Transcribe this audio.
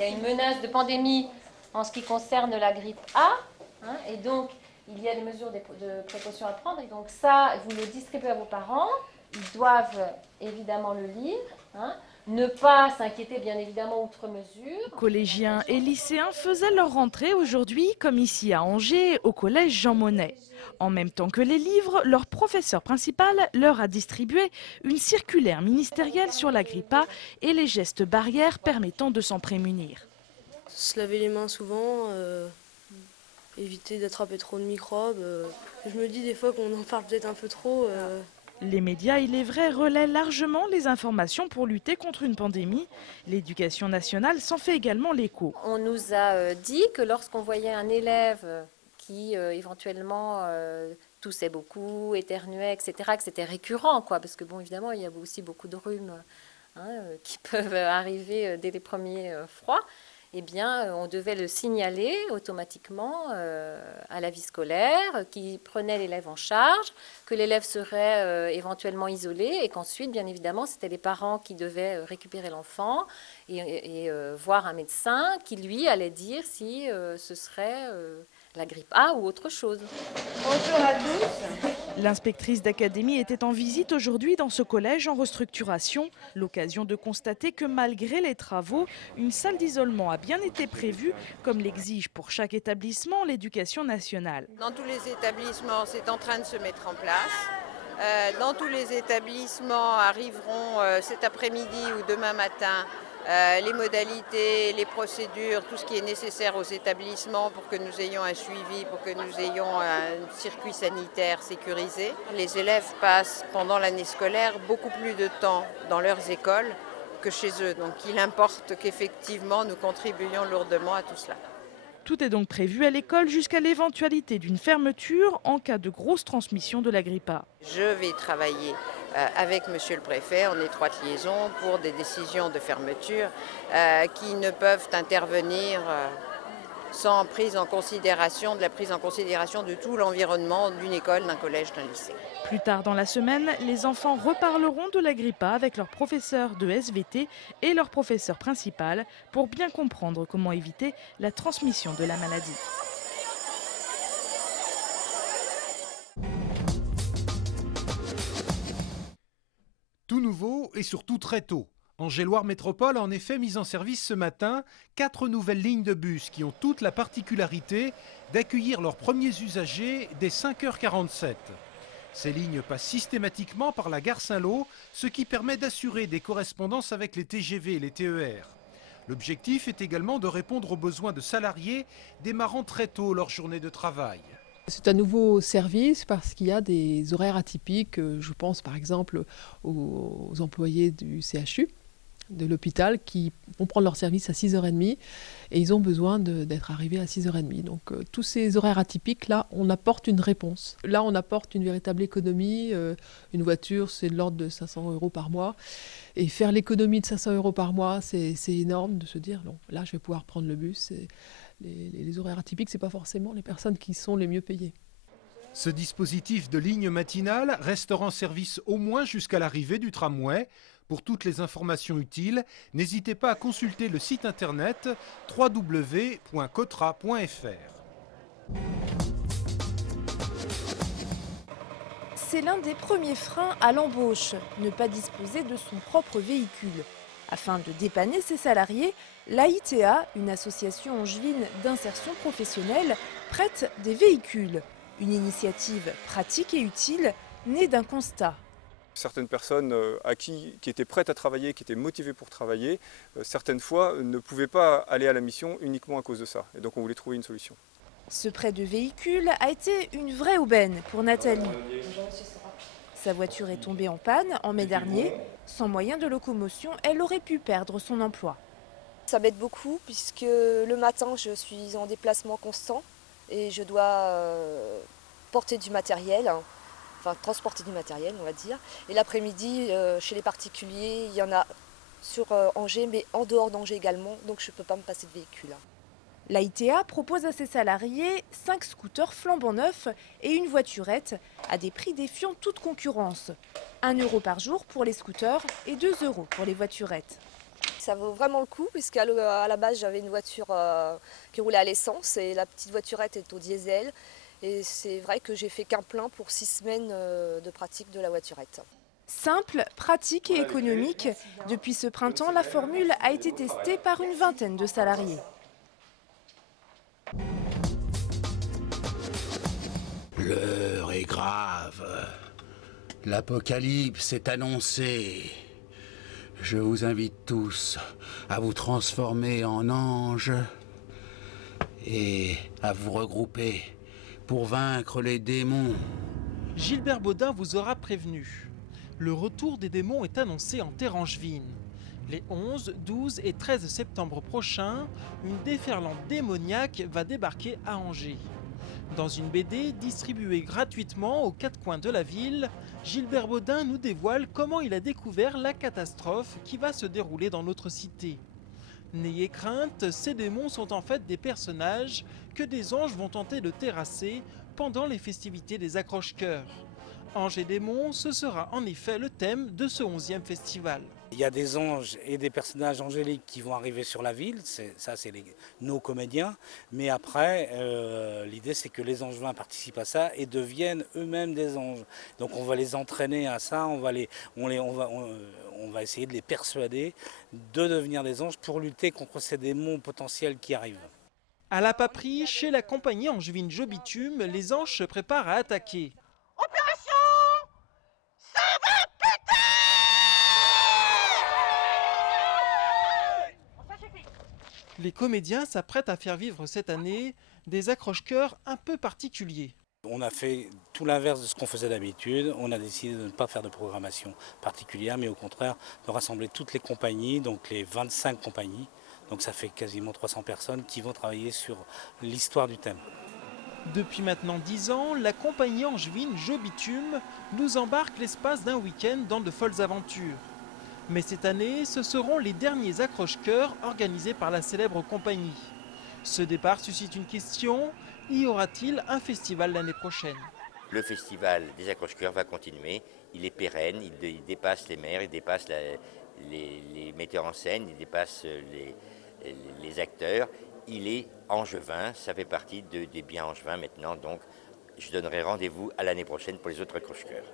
Il y a une menace de pandémie en ce qui concerne la grippe A, hein, et donc il y a des mesures de précaution à prendre. Et donc ça, vous le distribuez à vos parents. Ils doivent évidemment le lire, hein, ne pas s'inquiéter bien évidemment outre mesure. Collégiens et lycéens faisaient leur rentrée aujourd'hui, comme ici à Angers, au collège Jean Monnet. En même temps que les livres, leur professeur principal leur a distribué une circulaire ministérielle sur la grippe A et les gestes barrières permettant de s'en prémunir. Se laver les mains souvent, éviter d'attraper trop de microbes. Je me dis des fois qu'on en parle peut-être un peu trop. Les médias, il est vrai, relaient largement les informations pour lutter contre une pandémie. L'éducation nationale s'en fait également l'écho. On nous a dit que lorsqu'on voyait un élève qui éventuellement toussait beaucoup, éternuait, etc., que c'était récurrent, quoi, parce que bon, évidemment, il y a aussi beaucoup de rhumes qui peuvent arriver dès les premiers froids. Eh bien, on devait le signaler automatiquement à la vie scolaire, qui prenait l'élève en charge, que l'élève serait éventuellement isolé et qu'ensuite, bien évidemment, c'était les parents qui devaient récupérer l'enfant et voir un médecin qui, lui, allait dire si ce serait la grippe A ou autre chose. Bonjour à tous. L'inspectrice d'académie était en visite aujourd'hui dans ce collège en restructuration. L'occasion de constater que malgré les travaux, une salle d'isolement a bien été prévue, comme l'exige pour chaque établissement l'éducation nationale. Dans tous les établissements, c'est en train de se mettre en place. Dans tous les établissements arriveront cet après-midi ou demain matin les modalités, les procédures, tout ce qui est nécessaire aux établissements pour que nous ayons un suivi, pour que nous ayons un circuit sanitaire sécurisé. Les élèves passent pendant l'année scolaire beaucoup plus de temps dans leurs écoles que chez eux. Donc il importe qu'effectivement nous contribuions lourdement à tout cela. Tout est donc prévu à l'école jusqu'à l'éventualité d'une fermeture en cas de grosse transmission de la grippe A. Je vais travailler avec Monsieur le Préfet en étroite liaison pour des décisions de fermeture qui ne peuvent intervenir sans prise en considération de tout l'environnement d'une école, d'un collège, d'un lycée. Plus tard dans la semaine, les enfants reparleront de la grippe A avec leur professeur de SVT et leur professeur principal pour bien comprendre comment éviter la transmission de la maladie. Tout nouveau et surtout très tôt. Angers-Loire Métropole a en effet mis en service ce matin 4 nouvelles lignes de bus qui ont toute la particularité d'accueillir leurs premiers usagers dès 5h47. Ces lignes passent systématiquement par la gare Saint-Lô, ce qui permet d'assurer des correspondances avec les TGV et les TER. L'objectif est également de répondre aux besoins de salariés démarrant très tôt leur journée de travail. C'est un nouveau service parce qu'il y a des horaires atypiques. Je pense par exemple aux employés du CHU, de l'hôpital, qui vont prendre leur service à 6h30 et ils ont besoin d'être arrivés à 6h30. Donc tous ces horaires atypiques, là, on apporte une réponse. Là, on apporte une véritable économie. Une voiture, c'est de l'ordre de 500 € par mois. Et faire l'économie de 500 € par mois, c'est énorme de se dire, non, là, je vais pouvoir prendre le bus. Les horaires atypiques, ce n'est pas forcément les personnes qui sont les mieux payées. Ce dispositif de ligne matinale restera en service au moins jusqu'à l'arrivée du tramway. Pour toutes les informations utiles, n'hésitez pas à consulter le site internet www.cotra.fr. C'est l'un des premiers freins à l'embauche, ne pas disposer de son propre véhicule. Afin de dépanner ses salariés, l'AITA, une association angevine d'insertion professionnelle, prête des véhicules. Une initiative pratique et utile, née d'un constat. Certaines personnes qui étaient prêtes à travailler, qui étaient motivées pour travailler, certaines fois ne pouvaient pas aller à la mission uniquement à cause de ça. Et donc on voulait trouver une solution. Ce prêt de véhicule a été une vraie aubaine pour Nathalie. Sa voiture est tombée en panne en mai dernier. Sans moyen de locomotion, elle aurait pu perdre son emploi. Ça m'aide beaucoup puisque le matin, je suis en déplacement constant et je dois porter du matériel, enfin transporter du matériel, on va dire. Et l'après-midi, chez les particuliers, il y en a sur Angers, mais en dehors d'Angers également, donc je ne peux pas me passer de véhicule. L'AITA propose à ses salariés 5 scooters flambant neufs et une voiturette à des prix défiant toute concurrence. 1 € par jour pour les scooters et 2 € pour les voiturettes. Ça vaut vraiment le coup puisqu'à la base j'avais une voiture qui roulait à l'essence et la petite voiturette est au diesel. Et c'est vrai que j'ai fait qu'un plein pour 6 semaines de pratique de la voiturette. Simple, pratique et économique, depuis ce printemps, la formule a été testée par une vingtaine de salariés. L'heure est grave. L'apocalypse est annoncé. Je vous invite tous à vous transformer en anges et à vous regrouper pour vaincre les démons. Gilbert Baudin vous aura prévenu. Le retour des démons est annoncé en terre angevine. Les 11, 12 et 13 septembre prochains, une déferlante démoniaque va débarquer à Angers. Dans une BD distribuée gratuitement aux quatre coins de la ville, Gilbert Baudin nous dévoile comment il a découvert la catastrophe qui va se dérouler dans notre cité. N'ayez crainte, ces démons sont en fait des personnages que des anges vont tenter de terrasser pendant les festivités des accroche-cœurs. Anges et démons, ce sera en effet le thème de ce 11e festival. Il y a des anges et des personnages angéliques qui vont arriver sur la ville, c'est nos comédiens, mais après l'idée c'est que les angevins participent à ça et deviennent eux-mêmes des anges. Donc on va les entraîner à ça, on va essayer de les persuader de devenir des anges pour lutter contre ces démons potentiels qui arrivent. À la paperie, chez la compagnie angevine Jobitume, les anges se préparent à attaquer. Les comédiens s'apprêtent à faire vivre cette année des accroche-cœurs un peu particuliers. On a fait tout l'inverse de ce qu'on faisait d'habitude. On a décidé de ne pas faire de programmation particulière, mais au contraire de rassembler toutes les compagnies, donc les 25 compagnies. Donc ça fait quasiment 300 personnes qui vont travailler sur l'histoire du thème. Depuis maintenant 10 ans, la compagnie angevine Jobitume nous embarque l'espace d'un week-end dans de folles aventures. Mais cette année, ce seront les derniers accroche-cœurs organisés par la célèbre compagnie. Ce départ suscite une question, y aura-t-il un festival l'année prochaine? Le festival des accroche-cœurs va continuer, il est pérenne, il dépasse les maires, il dépasse les metteurs en scène, il dépasse les acteurs. Il est angevin, ça fait partie des biens angevins maintenant, donc je donnerai rendez-vous à l'année prochaine pour les autres accroche-cœurs.